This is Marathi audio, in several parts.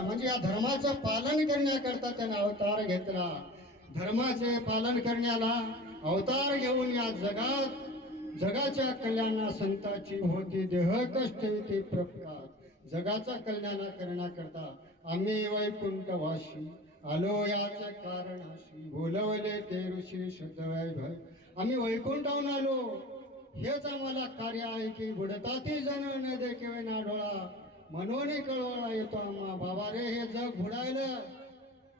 म्हणजे या धर्माचं पालन करण्याकरता त्याने अवतार घेतला। धर्माचे पालन करण्याला अवतार घेऊन या जगाच्या कल्याणा संताची होती देह कष्ट ते प्रकार। जगाचा कल्याण करण्याकरता आम्ही वैकुंठवासी आलो याचे कारण अशी बोलवले ते ऋषी शुद्ध वैभव। आम्ही वैकुंठाहून आलो हेच आम्हाला कार्य आहे की बुडताती जण न देखे ना डोळा म्हणून कळवळा येतो आम्हा। बाबा रे हे जग बुडायलं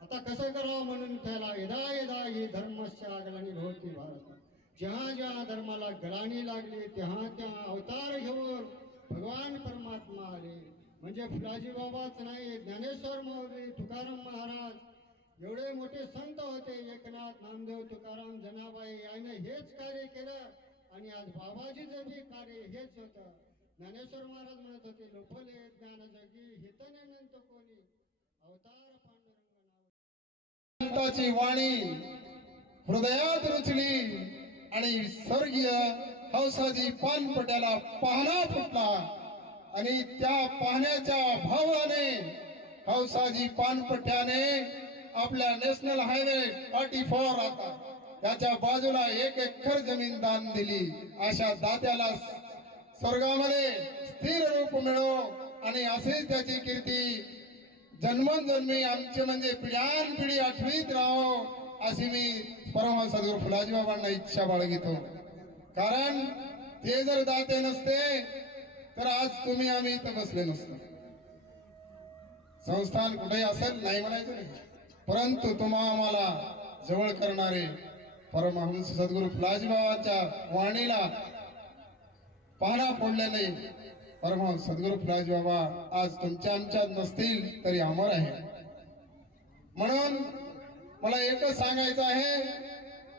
आता कसं करावं म्हणून त्याला यदा यदा ही धर्मस्य आगलानी भोवती भारत। जेव्हा जेव्हा धर्माला गलानी लागली तेव्हा तेव्हा अवतार घेऊन भगवान परमात्मा आले। म्हणजे फुलाजी बाबाच नाही, ज्ञानेश्वर माऊली, तुकाराम महाराज एवढे मोठे संत होते। एकनाथ, नामदेव, तुकाराम, जनाबाई याने हेच कार्य केलं आणि आज बाबाजीचं बी कार्य हेच होतं। ज्ञानेश्वर महाराज म्हणत होते लोफले ज्ञान जगी हितने नंत कोणी अवतार पांडुरंग नाव। संताची वाणी हृदयात रुचली आणि स्वर्गीय हौसाजी पानपट्याला पाहणा फुटला आणि त्या पाहण्याच्या भावाने हौसाजी पानपट्याने आपल्या नॅशनल हायवे 44 आता त्याच्या बाजूला 1 एकर जमीन दान दिली। अशा दात्याला स्वर्गामध्ये स्थिर रूप मिळो आणि असेच त्याची कीर्ती जन्मोजन्मी आमचे म्हणजे पिढ्यानपिढी आठवीत राहो अशी मी परमहंस सद्गुरू फुलाजी बाबांना इच्छा बाळगितो। कारण ते जर दाते नसते तर आज तुम्ही आम्ही इथं बसले नसतो। संस्थान कुठे असेल नाही म्हणायचं नाही, परंतु तुम्हा आम्हाला जवळ करणारे परमहंस सद्गुरू फुलाजी बाबांच्या वाणीला पाहणा फोडल्याने परमहंस सद्गुरू फुलाजी बाबा आज तुमच्या आमच्यात नसतील तरी अमर आहे। म्हणून मला एकच सांगायचं आहे,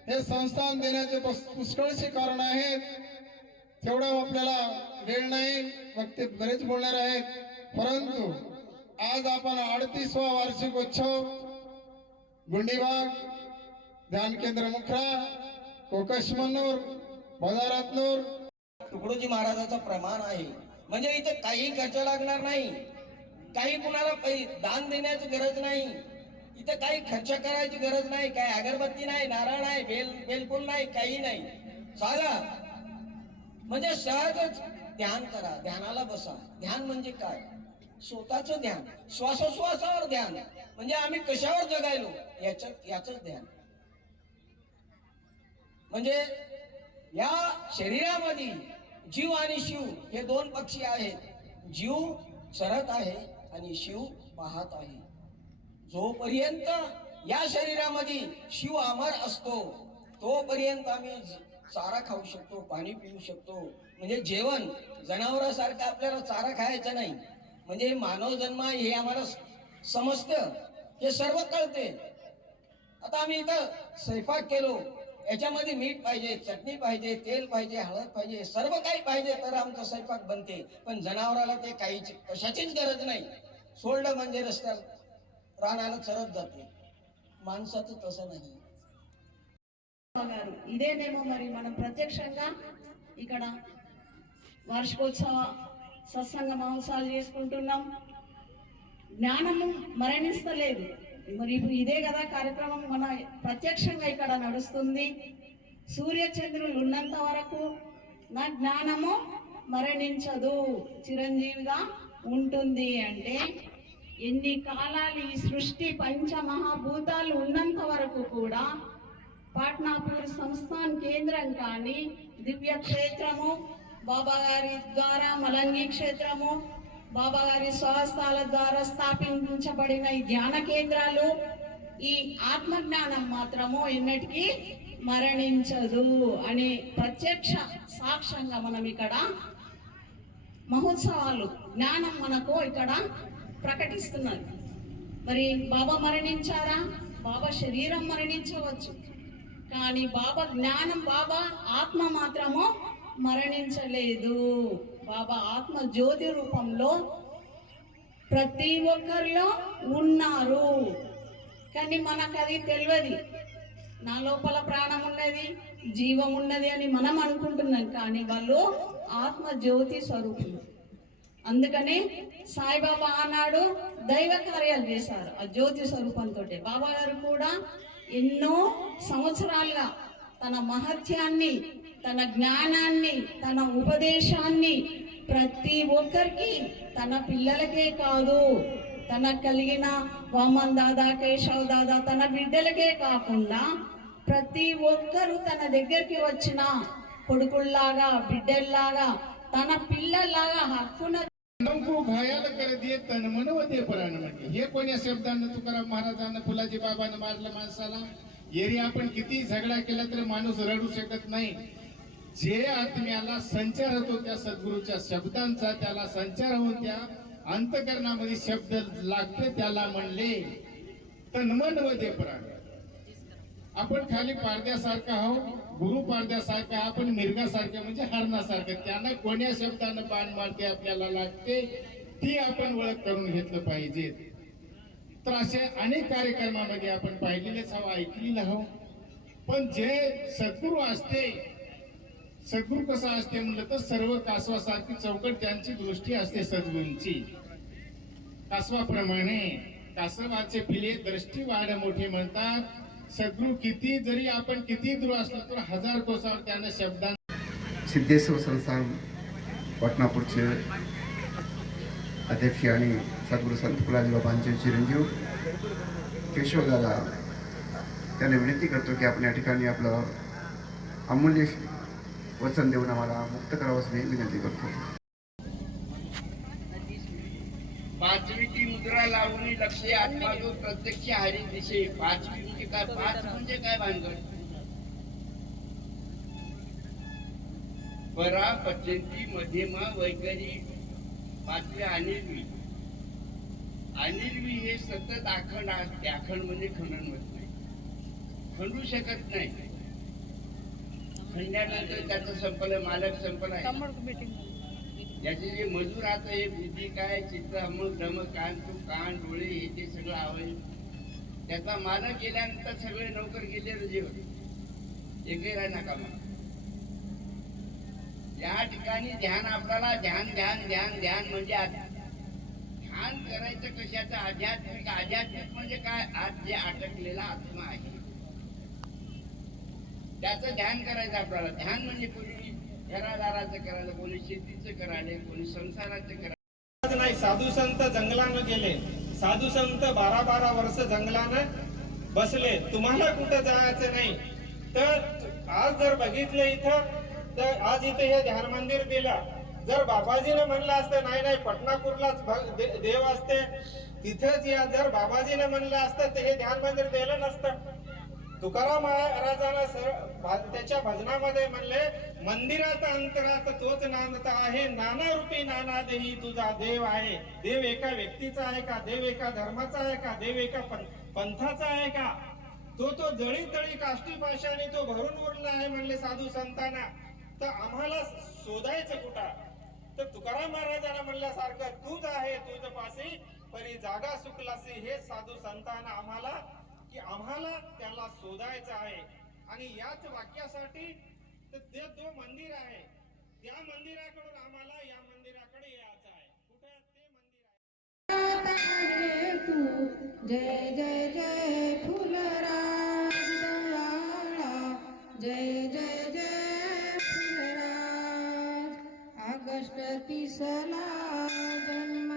हे संस्थान देण्याचे पुष्कळशी कारण आहेत। तेवढं आपल्याला वेळ नाही, वक्ते बरेच बोलणार आहेत, परंतु आज आपण 38वा वार्षिकोत्सव गुंडीबाग, ध्यान केंद्र मुखरा, कोकशमनूर, बाजारातनूर तुकडोजी महाराजाचा प्रमाण आहे। म्हणजे इथे काही खर्च लागणार नाही, काही कुणाला दान देण्याची गरज नाही, इथे काही खर्च करायची गरज नाही, काही अगरबत्ती नाही, नारळ नाही, बेलफूल नाही, काही नाही। साधा म्हणजे सहजच ध्यान करा, ध्यानाला बसा। ध्यान म्हणजे काय? स्वतःचं ध्यान, श्वासोश्वासावर ध्यान। म्हणजे आम्ही कशावर जगायलो याच ध्यान। म्हणजे या शरीरामध्ये जीव आणि शिव हे 2 पक्षी आहेत। जीव चरत आहे आणि शिव पाहत आहे। जोपर्यंत या शरीरामध्ये शिव अमर असतो तोपर्यंत आम्ही चारा खाऊ शकतो, पाणी पिऊ शकतो। म्हणजे जेवण जनावरासारखं आपल्याला चारा खायचा नाही। म्हणजे मानव जन्म हे आम्हाला समजतं, हे सर्व कळते। आता आम्ही इथं स्वयंपाक केलो, याच्यामध्ये मीठ पाहिजे, चटणी पाहिजे, तेल पाहिजे, हळद पाहिजे, सर्व काही पाहिजे तर आमचा स्वयंपाक बनते। पण जनावराला ते काहीच कशाचीच गरज नाही। सोडलं म्हणजे रस्त्यात रानाला चरत जाते। माणसाचं तसं नाही। ఇదేనేమో మరి మనం ప్రత్యక్షంగా ఇక్కడ వార్షికోత్సవ సత్సంగ మహోత్సవాలు చేసుకుంటున్నాం। జ్ఞానము మరణిస్తలేదు, మరి ఇప్పుడు ఇదే కదా కార్యక్రమం మన ప్రత్యక్షంగా ఇక్కడ నడుస్తుంది। సూర్య చంద్రులు ఉన్నంత వరకు నా జ్ఞానము మరణించదు, చిరంజీవిగా ఉంటుంది। అంటే ఎన్ని కాలాలు ఈ సృష్టి పంచమహాభూతాలు ఉన్నంత వరకు కూడా పాట్నాపూర్ సంస్థాన్ కేంద్రం కానీ దివ్య క్షేత్రము, బాబా గారి ద్వారా మలంగి క్షేత్రము, బాబా గారి స్వహస్తాల ద్వారా స్థాపించబడిన ఈ ధ్యాన కేంద్రాలు ఈ ఆత్మజ్ఞానం మాత్రము ఎన్నటికీ మరణించదు అని ప్రత్యక్ష సాక్ష్యంగా మనం ఇక్కడ మహోత్సవాలు జ్ఞానం మనకు ఇక్కడ ప్రకటిస్తున్నారు। మరి బాబా మరణించారా? బాబా శరీరం మరణించవచ్చు, కానీ బాబా జ్ఞానం, బాబా ఆత్మ మాత్రము మరణించలేదు। బాబా ఆత్మ జ్యోతి రూపంలో ప్రతి ఒక్కరిలో ఉన్నారు, కానీ మనకు అది తెలియదు। నా లోపల ప్రాణం ఉన్నది, జీవం ఉన్నది అని మనం అనుకుంటున్నాం, కానీ వాళ్ళు ఆత్మ జ్యోతి స్వరూపులు। అందుకనే సాయిబాబా ఆనాడు దైవ కార్యాలు చేశారు ఆ జ్యోతి స్వరూపంతో. బాబా గారు కూడా ఎన్నో సంవత్సరాలుగా తన మహత్యాన్ని, తన జ్ఞానాన్ని, తన ఉపదేశాన్ని ప్రతి ఒక్కరికి, తన పిల్లలకే కాదు, తన కలిగిన వామన్ దాదా, కేశవ్ దాదా, తన బిడ్డలకే కాకుండా ప్రతి ఒక్కరు తన దగ్గరికి వచ్చిన కొడుకుల్లాగా, బిడ్డల్లాగా, తన पिल्लालागा हाकून को घायाला कर दे तन मन व दे प्राण म्हणजे हे कोण्या शब्दानं तुकाराम महाराजांना फुलाजी बाबांना मारलं माणसाला. एरी आपण किती झगडा केला तरी माणूस रडू शकत नाही. जे आत्म्याला संचार होतो त्या सद्गुरूच्या शब्दांचा, त्याला संचार होऊन त्या अंतकरणामध्ये शब्द लागते त्याला म्हणले तन मन व दे प्राण. आपण खाली पारद्यासारखा आहो, गुरु पारद्यासारखा, आपण मिरगासारखे म्हणजे हरणासारखं. त्यांना कोण्या शब्दानं बाण मारते आपल्याला लागते ती आपण ओळख करून घेतलं पाहिजे. तर असे अनेक कार्यक्रमामध्ये आपण पाहिलेलेच हवं, ऐकलेलं हवं. पण जे सद्गुरू असते, सद्गुरू कसा असते म्हणलं तर सर्व कासवासारखी चौकट त्यांची दृष्टी असते सद्गुरूंची. कासवाप्रमाणे कासवाचे पिले दृष्टी वाढ मोठे म्हणतात. सद्गुरू किती जरी आपण किती दूर असलो तर हजार कोसावर त्यांना शब्दां. सिद्धेश्वर संस्थान पटनापूरचे अध्यक्ष आणि सद्गुरू संत फुलाजी बाबांचे चिरंजीव केशवदादा त्यांना विनंती करतो की आपण या ठिकाणी आपलं अमूल्य वचन देऊन आम्हाला मुक्त करावंच मी विनंती करतो. पाचवी ती मुद्रा लावून लक्ष आत्मा जो प्रत्यक्ष हरी दिसे. पाचवी म्हणजे काय? पाच म्हणजे काय भानगड? परा पचंती मध्यमा वैखरी पाचवी अनिर्वी. अनिर्वी हे सतत आखंड असते. आखंड म्हणजे खंडन होत नाही, खंडू शकत नाही. खंडल्यानंतर त्याचं संपलं, मालक संपला. याचे जे मजूर आता हे बुद्धी काय, चित्त, अमक, दमक, कान, तू कान, डोळे हे ते सगळं आवड. त्याचा मालक गेल्यानंतर सगळे नौकर गेले जेवण एकही राहणार कामा. या ठिकाणी ध्यान आपल्याला ध्यान ध्यान ध्यान ध्यान म्हणजे ध्यान करायचं कशाचं? आध्यात्मिक. आध्यात्मिक म्हणजे काय? आज जे अटकलेला आत्मा आहे त्याचं ध्यान करायचं आपल्याला. ध्यान म्हणजे कोणी घरादाराचं करायला, कोणी शेतीचं करायला, कोणी संसाराचं करायला नाही. साधू संत जंगलानं गेले, साधू संत 12-12 वर्ष जंगलानं बसले. तुम्हाला कुठं जायचं नाही. तर आज जर बघितलं इथं, तर आज इथे हे ध्यान मंदिर दिलं. जर बाबाजीने म्हणलं असतं नाही नाही पटनापूरलाच देव असते तिथेच या, जर बाबाजीने म्हणलं असतं तर हे ध्यान मंदिर दिलं नसतं. तुकाराम महाराजांना त्याच्या भजनामध्ये म्हणले, मंदिरात अंतरात तोच नांदता आहे, नाना रूपी नाना देही तुझा देव आहे. देव एका व्यक्तीचा आहे का? देव एका धर्माचा आहे का? देव एका पंथाचा आहे का? तो जळी तळी काष्टी पाशाने तो भरून उरला आहे म्हणले साधू संतांना. तर आम्हाला शोधायचं कुठं? तर तुकाराम महाराजांना म्हणल्यासारखं तूच आहे तुझ पासी परी जागा सुकलासी. हे साधू संतांना आम्हाला की आम्हाला त्याला शोधायचं आहे. आणि याच वाक्यासाठी ते जो मंदिर आहे त्या मंदिराकडून आम्हाला या मंदिराकडे यायचं आहे. कुठे ते मंदिर? जय जय जय फुलराज दयाळा, जय जय जय फुलराज. ऑगस्ट 30 जन्म